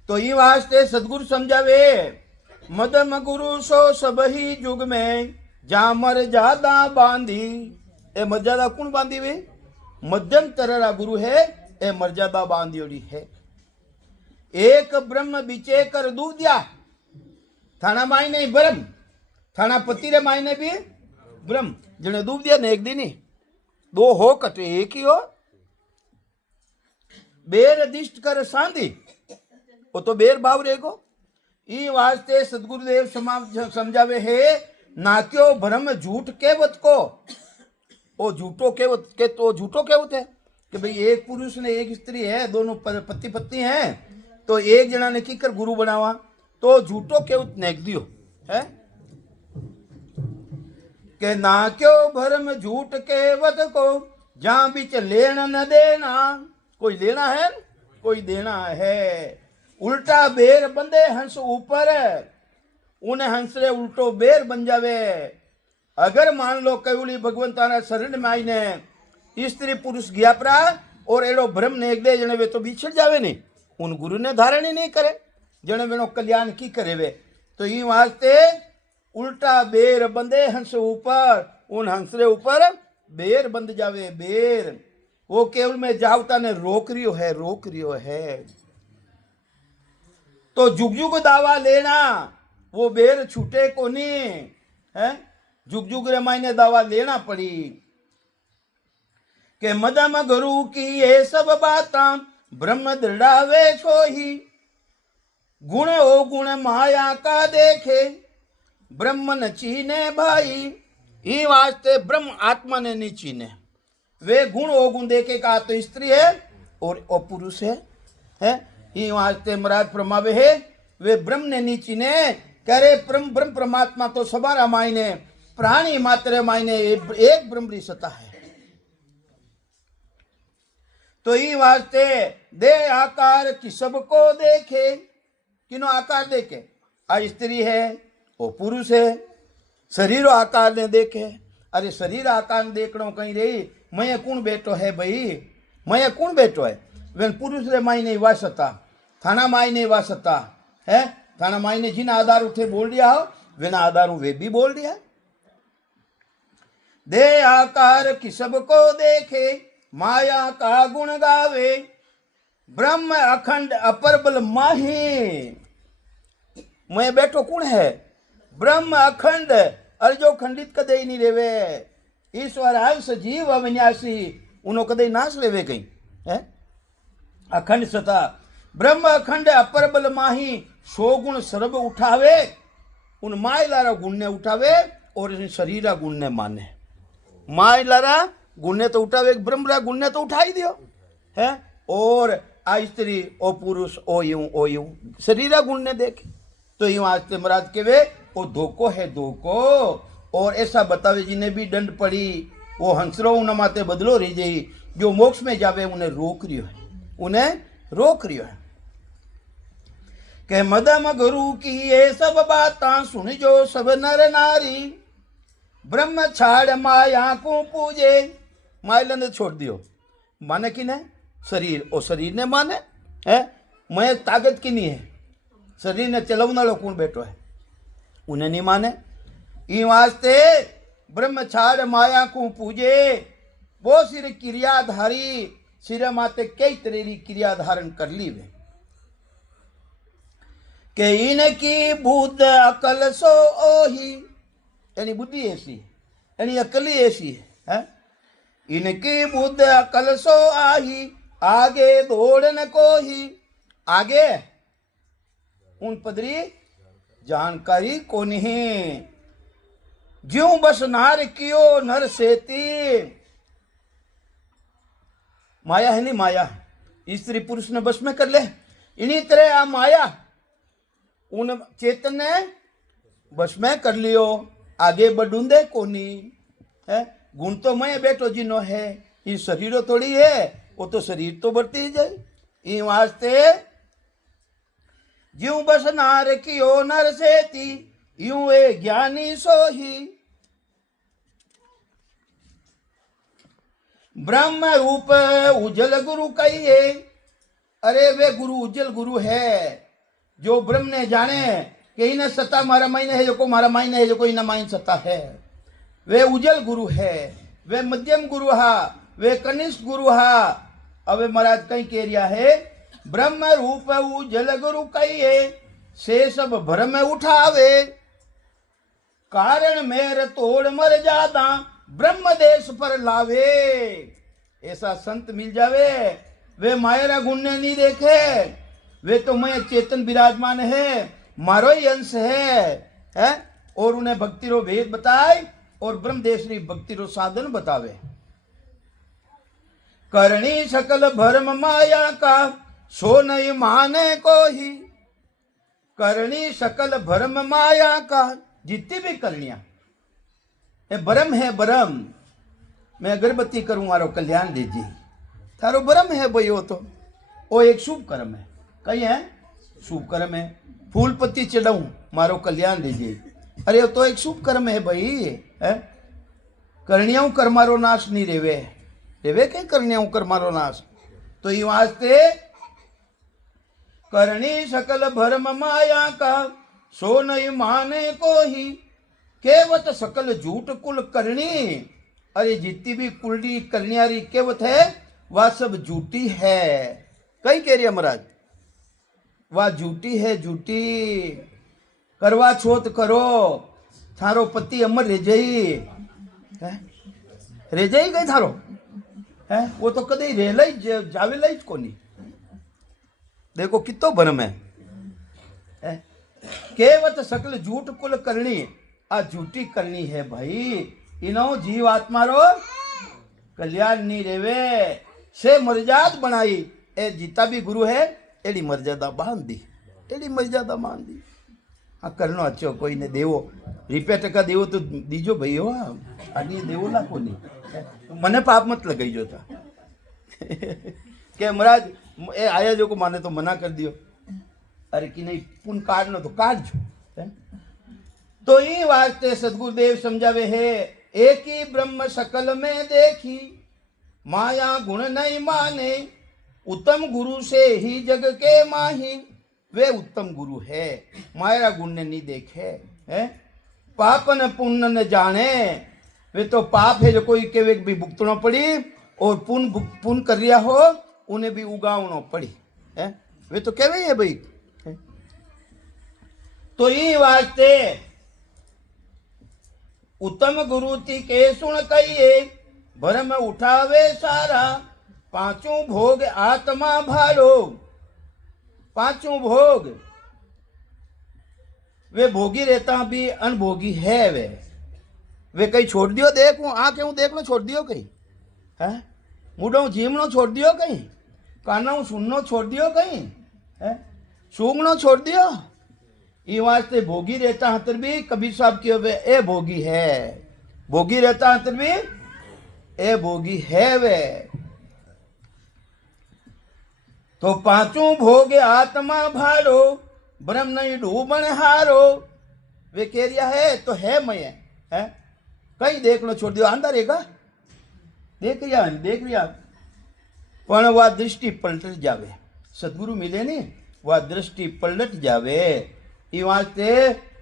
तो ये वास्ते सदगुरु समझावे, मदम गुरु सो सब ही जुग में, जा मर्यादा बांधी। ए मर्यादा कौन बांधी वे? मध्यम तरह गुरु है, ए मर्यादा बांधियोड़ी है। एक ब्रह्म बिचे कर दूध दिया, थाना माई नहीं ब्रह्म, थाना पति रे मायने भी ब्रह्म। जने दूब दिया ने एक दिन ही, दो हो कटे एक ही हो। बेर दिष्ट कर सांधी, वो तो बेर भाव रेगो। ई वास्ते सदगुरुदेव समझावे है, ना क्यों भ्रम झूठ केवत को। ओ झूठो केवत के तो झूठो केवत है कि भाई एक पुरुष ने एक स्त्री है, दोनों पति पत्नी है, तो एक जना ने की कर गुरु बनावा, तो झूठो केवत नेक दियो है के ना क्यों भरम झूठ केवत को, जहां बीच लेना न देना। कोई लेना है कोई देना है। उल्टा बेर बंदे हंस ऊपर, उन्हें हंस रे उल्टो बेर बन जावे। अगर मान लो कयुली भगवंताना शरण में आई ने स्त्री पुरुष गया परा और एड़ो भ्रम ने एक दे जने वे तो बिछड़ जावे नहीं, उन गुरु ने धारण ही नहीं करे, जने वेनो कल्याण की करे वे। तो ये वास्ते उल्टा बेर बंदे हंस ऊपर, उन हंसरे ऊपर बेर बंद जावे। बेर वो केवल में जावता ने रोक रियो है। तो जुग जुग दावा लेना, वो बेर छूटे को नहीं है। जुग जुग रे मायने दावा लेना पड़ी के मदम गुरु की ये सब बातां, ब्रह्म दृढ़ावे सोही। गुण ओ गुण माया का देखे, ब्रह्म न चीने भाई। ये वास्ते ब्रह्म आत्मा ने नहीं चीने। वे गुण ओ गुण देखे का तो स्त्री है और ओ पुरुष है। ये वास्ते महाराज फरमावे है, वे ब्रह्म ने नहीं चीने। करे ब्रह्म परमात्मा तो सबारा मायने, प्राणी मात्र मायने एक ब्रह्म सत्ता है। तो ई वास्ते दे आकार कि सबको देखे, किनो आकार देखे, आ स्त्री है वो पुरुष है, शरीर आकार ने देखे। अरे शरीर आकार देखनो कहीं रही मैं कौन बेटो है भाई, मैं कौन बेटो है, वे पुरुष रे माई नहीं वासता, थाना माई नहीं वासता है, थाना माई ने जिन आधार उठे बोल दिया हो वेना आधार वे भी बोल दिया। दे आकार कि सबको देखे, माया का गुण गावे, ब्रह्म अखंड अपरबल माही। मैं बैठो कौन है, ब्रह्म अखंड, अरे जो खंडित कदे ही नहीं रेवे, ईश्वर अंश जीव अविनाशी, उन्हों कदे नाश लेवे कहीं है। अखंड सता ब्रह्म अखंड अपरबल माही, सो गुण सर्व उठावे, उन माय लारा गुण ने उठावे और इन शरीरा गुण ने माने। माय लारा गुण ने तो उठावे, ब्रह्मरा गुण ने तो उठा ही दियो है, और आ स्त्री ओ पुरुष ओ यूं शरीरा गुण ने देखे। तो यूं आज ते महाराज के वे वो धोखो है धोखो, और ऐसा बतावे जिन्हें भी दंड पड़ी वो हंसरो उन माते बदलो रही जाई, जो मोक्ष में जावे उन्हें रोक रियो है, उन्हें रोक रियो है। के मदम गुरु की ये सब बातां सुन जो सब नर नारी, ब्रह्म छाड़ माया को पूजे। माया ने छोड़ दियो, माने कि ने शरीर, और शरीर ने माने है, मैं ताकत की नहीं है, शरीर ने चलावना लो कौन बैठो है, उन्हें नहीं माने। ई वास्ते ब्रह्म छाड़ माया को पूजे, वो सिर क्रियाधारी, सिर माते कई तरह की क्रिया धारण कर ली वे, के इनकी बुद्ध अकल सो ओही, यानी बुद्धि ऐसी, यानी अकल ही ऐसी है, इनकी बुद्ध अकल सो आही, आगे दौड़ न को ही, आगे उन पदरी जानकारी को नहीं, ज्यों बस नार कियो नर सेती। माया है नहीं, माया स्त्री पुरुष ने बस में कर ले, इन्हीं तरह आ माया उन चेतन ने बस में कर लियो, आगे बढ़ूंदे कोनी है। गुण तो मैं बैठो जिनो है, ये शरीरो थोड़ी है, वो तो शरीर तो बढ़ती ही जाए। ई वास्ते ज्यों बस नार कियो नर सेती, यूं ए ज्ञानी सोही, ब्रह्म रूप उज्जल गुरु कहिए। अरे वे गुरु उज्जल गुरु है, जो ब्रह्म ने जाने कि इन्हें सत्ता मारा मायने है, जो को मारा मायने है, जो को इन्हें माइन सत्ता है, वे उज्जल गुरु है, वे मध्यम गुरु हा, वे कनिष्ठ गुरु हा। अब महाराज कहीं कह रिया है, ब्रह्म रूप उज्जल गुरु कहिए, से सब भ्रम उठावे, कारण मेर तोड़ मर जादा, ब्रह्म देश पर लावे। ऐसा संत मिल जावे, वे मायरा गुण ने नहीं देखे, वे तो मैं चेतन विराजमान है, मारो ही अंश है? और उन्हें भक्ति रो भेद बताए और ब्रह्म देश री भक्ति रो साधन बतावे। करणी सकल भरम माया का, सो नहीं माने को ही, करणी सकल भरम माया का, जितनी भी करनिया ये भरम है, भरम। मैं अगरबत्ती करूं मारो कल्याण दीजिए, थारो भरम है भाई, वो एक शुभ कर्म है। कहीं है शुभ कर्म है, फूल पत्ती चढ़ाऊं मारो कल्याण दीजिए, अरे वो तो एक शुभ कर्म है भाई है। करनियाऊ कर मारो नाश नहीं रेवे, रेवे कहीं करनियाऊ कर मारो नाश। तो ये वास्ते करणी सकल भरम माया का, सो नहीं माने को ही, केवत सकल झूठ कुल करनी। अरे जितनी भी कुलडी करनियारी केवत है वह सब झूठी है। कहीं कह रही है महाराज, वह झूठी है, झूठी। करवा छोत करो, थारो पति अमर रह जाई, रह जाई गई थारो है, वो तो कदे रेला ही जावेला ही कोनी। देखो कितो भरम है। केवत सकल झूठ कुल करनी, आ झूठी करनी है भाई। इनो जीव आत्मा रो कल्याण नहीं रेवे, से मर्यादा बनाई। ए जीता भी गुरु है, एडी मर्यादा बांध दी, एडी मर्यादा बांध दी। हाँ करनो अच्छो, कोई ने देवो ₹2 देवो तो दीजो भाई हो, आगे देवो ना कोनी, मने पाप मत लगाई जो था। કે महाराज એ આયા જો કો માને તો મના કરી દિયો અરે कि नहीं पुन काढनो तो काढજો હે? तो ये वास्ते सदगुरुदेव समझावे है एक ही ब्रह्म सकल में देखी माया गुण नहीं माने उत्तम गुरु से ही जग के माही वे उत्तम गुरु है माया गुण ने नहीं देखे है पाप न पुण्य न जाने वे तो पाप है जो कोई के वे भी भुगतना पड़ी और पुण्य कर रिया हो उन्हें भी उगावना पड़ी है वे तो कह है भाई है? तो ये वास्ते उत्तम गुरु ती के सुन कहिए भरम उठावे सारा पांचों भोग आत्मा भाड़ो पांचों भोग वे भोगी रहता भी अनभोगी है वे कहीं छोड़ दियो देख आंख हूँ देख लो छोड़ दियो कहीं है मुडो जीमनो छोड़ दियो कहीं काना सुननो छोड़ दियो कहीं है सूंघनो छोड़ दियो ये वास्ते भोगी रहता हतर भी कबीर साहब की वे ए भोगी है भोगी रहता हतर भी ए भोगी है वे तो पांचों भोग आत्मा भारो ब्रह्म नहीं डूबन हारो वे कह रिया है तो है मैं है कहीं देख लो छोड़ दियो अंदर रहेगा देख रिया पण वह दृष्टि पलट जावे सदगुरु मिले नहीं वह दृष्टि पलट जावे ये वास्ते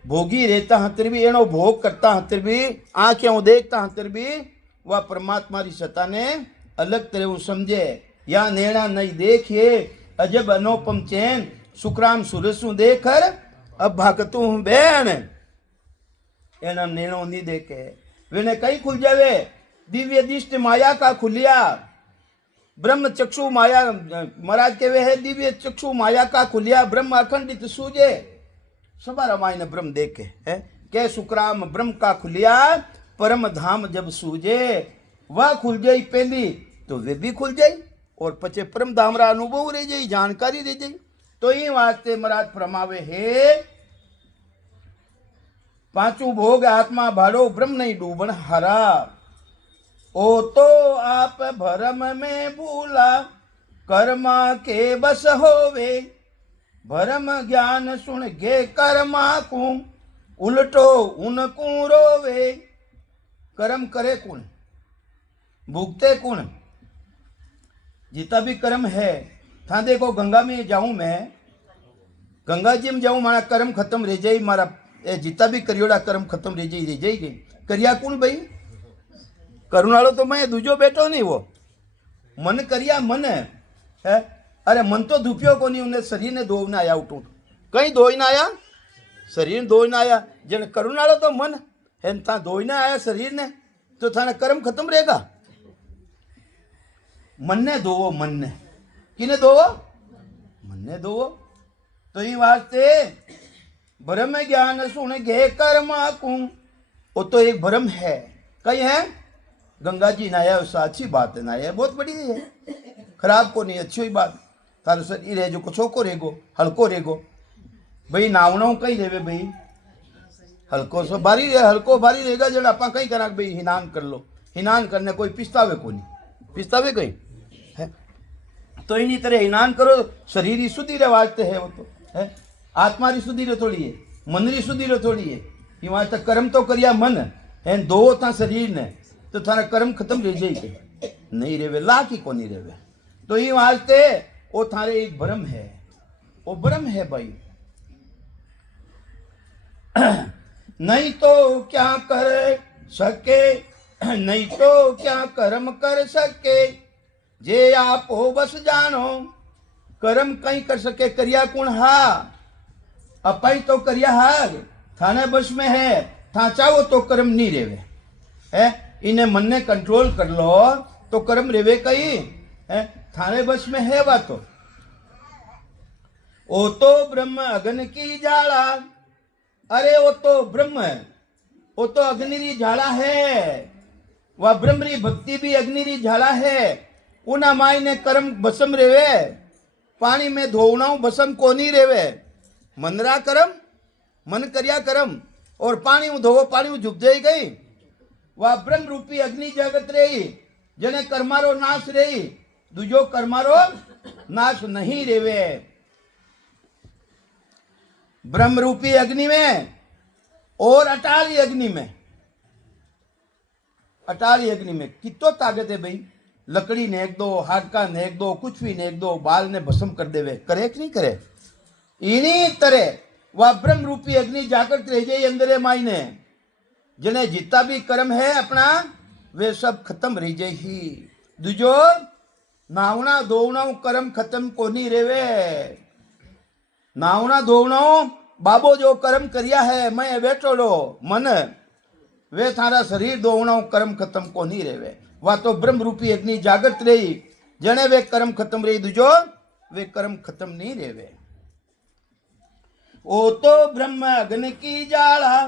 भोगी रहता हतर भी एनो भोग करता हतर भी आंखें देखता हतर भी वह परमात्मा री सत्ता ने अलग तरह समझे या नेणा नहीं देखिए अजब अनुपम चैन सुखराम सुरसु देखकर अब भागतू हूं बैन एना नेणो नहीं देखे वेने कई खुल जावे दिव्य दिष्ट माया का खुलिया ब्रह्म चक्षु माया महाराज के वे है दिव्य चक्षु माया का खुलिया ब्रह्म अखंडित सूझे सबारा मायने ब्रह्म देखे है के सुखराम ब्रह्म का खुलिया परम धाम जब सूझे वह खुल जाई पहली तो वे भी खुल जाई और पचे परम धाम रा अनुभव रह जाई जानकारी रह जाई तो ये वास्ते महाराज फरमावे है पांचों भोग आत्मा भाड़ो ब्रह्म नहीं डूबन हरा ओ तो आप भरम में भूला कर्मा के बस होवे भरम ज्ञान सुन गे कर्मा को उल्टो उनको रोवे कर्म करे कौन भुगते कौन जितना भी कर्म है था देखो गंगा में जाऊं मैं गंगा जी में जाऊं मारा कर्म खत्म रह जाई मारा जितना भी करियोड़ा कर्म खत्म रह जाएगी करिया कौन भाई करुणालो तो मैं दूजो बैठो नहीं वो मन करिया मन है अरे मन तो धूपियो को नहीं उन्हें शरीर ने धोने आया उठू कहीं धोईने आया शरीर धोईने आया जन करुणालो तो मन है था धोईने आया शरीर ने तो थाने कर्म खत्म रहेगा मन ने धोवो मन ने किने धोवो मन ने धोवो तो ये वास्ते भ्रम ज्ञान सुन गे कर्मा कु वो तो एक भ्रम है कहीं है गंगा जी नहाया उससे अच्छी बात है नहाया बहुत बड़ी है खराब को नहीं अच्छी बात तारो शरीर है जो कुछ को रहेगो हल्को रहेगो भाई नावनो कहीं रेवे भाई हल्को सो भारी रहे हल्को भारी रहेगा जब आप कहीं करा भाई हिनान कर लो हिनान करने कोई पिस्तावे को नहीं पिस्तावे कहीं है तो इन्हीं तरह हिनान करो शरीर ही शुद्धि रे वास्ते है वो तो है आत्मा री शुद्धि रे थोड़ी है मन री शुद्धि रे थोड़ी है कि वहां तक कर्म तो करिया मन है दो था शरीर ने तो थारा कर्म खत्म रह जाएगी नहीं रेवे ला की को नहीं रेवे तो ये वास्ते वो थारे एक भ्रम है वो भ्रम है भाई नहीं तो क्या कर सके नहीं तो क्या कर्म कर सके जे आप हो बस जानो कर्म कहीं कर सके करिया कौन हा अपाई तो करिया हार थाने बस में है था चाहो तो कर्म नहीं रेवे है इन्हें मन ने कंट्रोल कर लो तो कर्म रेवे कहीं है थाने बस में है बात ओ तो ब्रह्म अग्नि की ज्वाला अरे वो तो ब्रह्म है वो तो अग्नि री ज्वाला है वह ब्रह्म री भक्ति भी अग्नि री ज्वाला है उना माई ने कर्म बसम रेवे पानी में धोवना बसम को नहीं रेवे मनरा कर्म मन करिया कर्म और पानी में धोवो पानी में झुक जाई गई वह ब्रह्म रूपी अग्नि जगत रही जने कर्मारो नाश रही दूजो कर्मारो नाश नहीं रेवे। ब्रह्म रूपी अग्नि में और अटारी अग्नि में, अटारी अग्नि में कितो ताकत है भाई। लकड़ी नेक दो, हाडका नेक दो, कुछ भी नेक दो, बाल ने भस्म कर देवे, करे कि नहीं करे। इन्हीं तरह वह ब्रह्म रूपी अग्नि जागृत रह जाए अंदर मायने, जिन्हें जितना भी कर्म है अपना वे सब खत्म रह जाए ही। दूजो नावना धोवना कर्म खत्म को नहीं रेवे। नावना धोवना बाबो जो कर्म करिया है मैं बैठोड़ो मन, वे थारा शरीर धोवना कर्म खत्म को नहीं रेवे। वह तो ब्रह्म रूपी अग्नि जागृत रही, जने वे कर्म खत्म रही, दूजो वे कर्म खत्म नहीं रेवे। ओ तो ब्रह्म अग्नि की जाला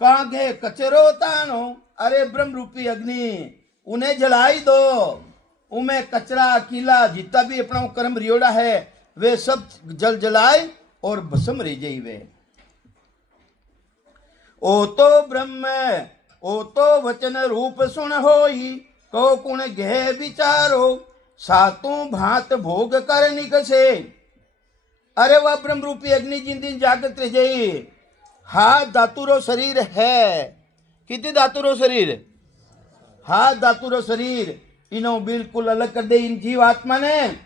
कांगे कचरो तानो। अरे ब्रह्म रूपी अग्नि उन्हें जलाई दो, उनमें कचरा कीला जितना भी अपना कर्म रियोड़ा है वे सब जल जलाए और भस्म रह जाई वे। ओ तो ब्रह्म ओ तो वचन रूप सुन होई, को कुण गह विचारो, सातों भांत भोग कर निकसे। अरे वह ब्रह्म रूपी अग्नि जिन दिन जागृत रह जाई। हाथ धातुरो शरीर है, कितनी धातुरो शरीर, हाथ धातुरो शरीर, इनो बिल्कुल अलग कर दे इन जीव आत्मा ने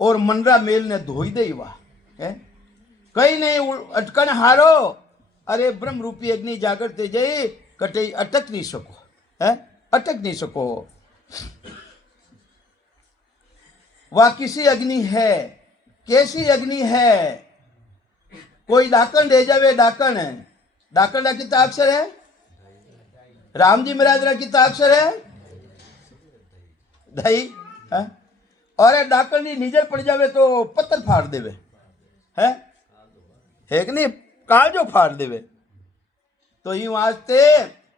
और मनरा मेल ने धोई दे वा है। कहीं नहीं अटकन हारो। अरे ब्रह्म रूपी अग्नि जागृत रह जाई, कटे अटक नहीं सको है, अटक नहीं सको। वह किसी अग्नि है, कैसी अग्नि है। कोई डाकण रह जावे, डाकण है, डाकण का कितना अक्षर है, राम जी महाराज का कितना अक्षर है, दही है? और डाकण की निजर पड़ जावे तो पत्थर फाड़ देवे है कि नहीं, काजो फाड़ देवे। तो यूं वास्ते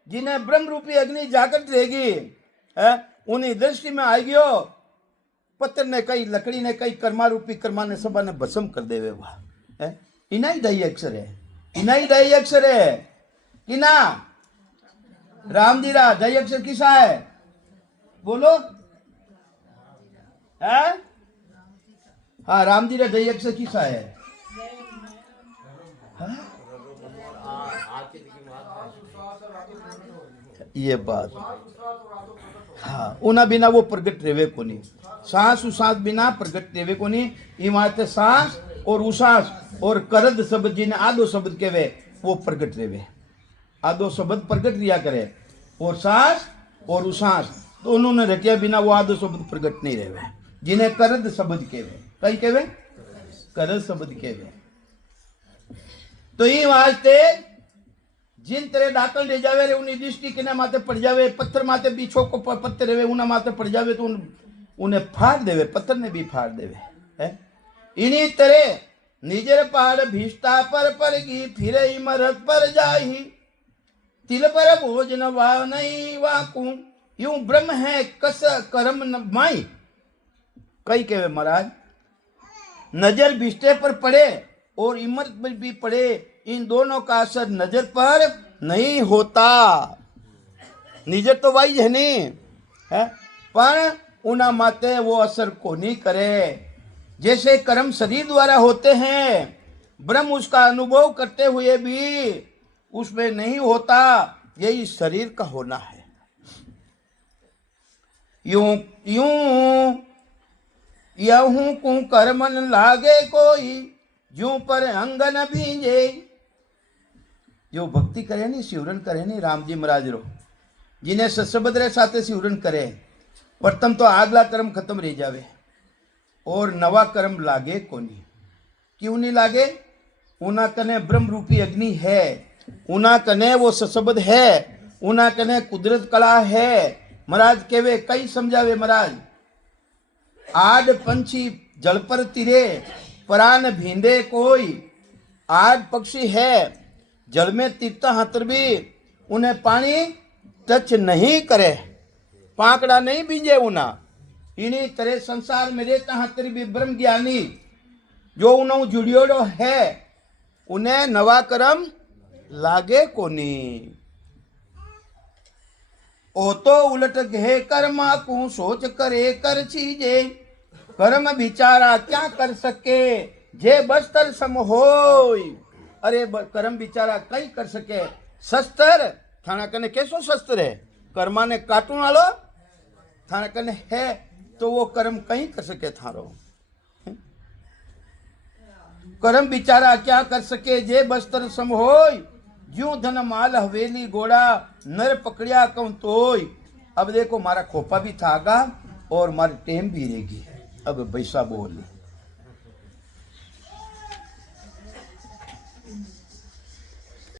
जिन्हें ब्रह्म रूपी अग्नि जागृत रहेगी है, उन्हीं दृष्टि में आई गयो पत्थर ने कई, लकड़ी ने कई, कर्मा रूपी कर्मा ने सबा ने भस्म कर देवे वह है। इना ही दही अक्षर है, इना ही दही अक्षर है कि ना। राम जी रा दही अक्षर किसा है बोलो है। हाँ राम जी रा दही अक्षर किसा है, है? ये बात हाँ, उना बिना वो प्रगट रेवे को नहीं। सांस उसास बिना प्रगट रेवे को नहीं। इमारत सांस और उसास और करद शब्द जिन्हें आदो शब्द केवे वो प्रगट रेवे। आदो शब्द प्रगट रिया करे और सांस और उसास तो उन्होंने रटिया बिना वो आदो शब्द प्रगट नहीं रेवे। जिन्हें करद शब्द केवे, कई केवे करद शब्द केवे। तो ये वास्ते जिन तरह डाकल ले जावे रे उन्हीं दृष्टि के माथे पड़ जावे, पत्थर माथे बीछो को पत्थर रहे उन्हें माथे पड़ जावे तो उन्हें फाड़ देवे, पत्थर ने भी फाड़ देवे है। इन्हीं तरह निजर पहाड़ भीष्टा पर परगी, फिर इमरत पर जाही, तिल पर भोजन वाह नहीं वाकू। यूं ब्रह्म है कस कर्म न माई। कई कहे महाराज नजर भिष्टे पर पड़े और इमरत पर भी पड़े, इन दोनों का असर नजर पर नहीं होता। नजर तो वाई है नहीं है, पर उना माते वो असर को नहीं करे। जैसे कर्म शरीर द्वारा होते हैं, ब्रह्म उसका अनुभव करते हुए भी उसमें नहीं होता, यही शरीर का होना है। यूं यूं यहूं को कर्मन लागे कोई, यूं पर अंगन भींजे। जो भक्ति करे नहीं, सिवरण करे नहीं, राम जी महाराज रो जिन्हें सत्सबद रे साथे सिवरण करे, प्रथम तो आगला कर्म खत्म रह जावे और नवा कर्म लागे कोनी। क्यों नहीं लागे? उना कने ब्रह्म रूपी अग्नि है, उना कने वो सत्सबद है, उना कने कुदरत कला है। महाराज केवे कई समझावे महाराज, आड पंछी जल पर तिरे, प्राण भींदे कोई। आड पक्षी है, जल में तीरता हाथर भी उन्हें पानी टच नहीं करे, पाकड़ा नहीं बीजे उना। इन्हीं तरह संसार में रहता हाथर भी ब्रह्म ज्ञानी जो उन्हों जुड़ियोड़ो है, उन्हें नवा कर्म लागे कोनी। ओ तो उलट घे कर्मा को सोच करे कर छीजे कर्म बिचारा क्या कर सके जे बस्तर सम होय अरे कर्म बिचारा कई कर सके शस्त्र थाना कने कैसो शस्त्र है कर्मा ने काटून वालो थाना कने है तो वो कर्म कहीं कर सके थारो कर्म बिचारा क्या कर सके जे बस्तर सम होय ज्यों धन माल हवेली घोड़ा नर पकड़िया कहूं तोय अब देखो मारा खोपा भी थागा और मारी टेम भी रहेगी अब बैसा बोली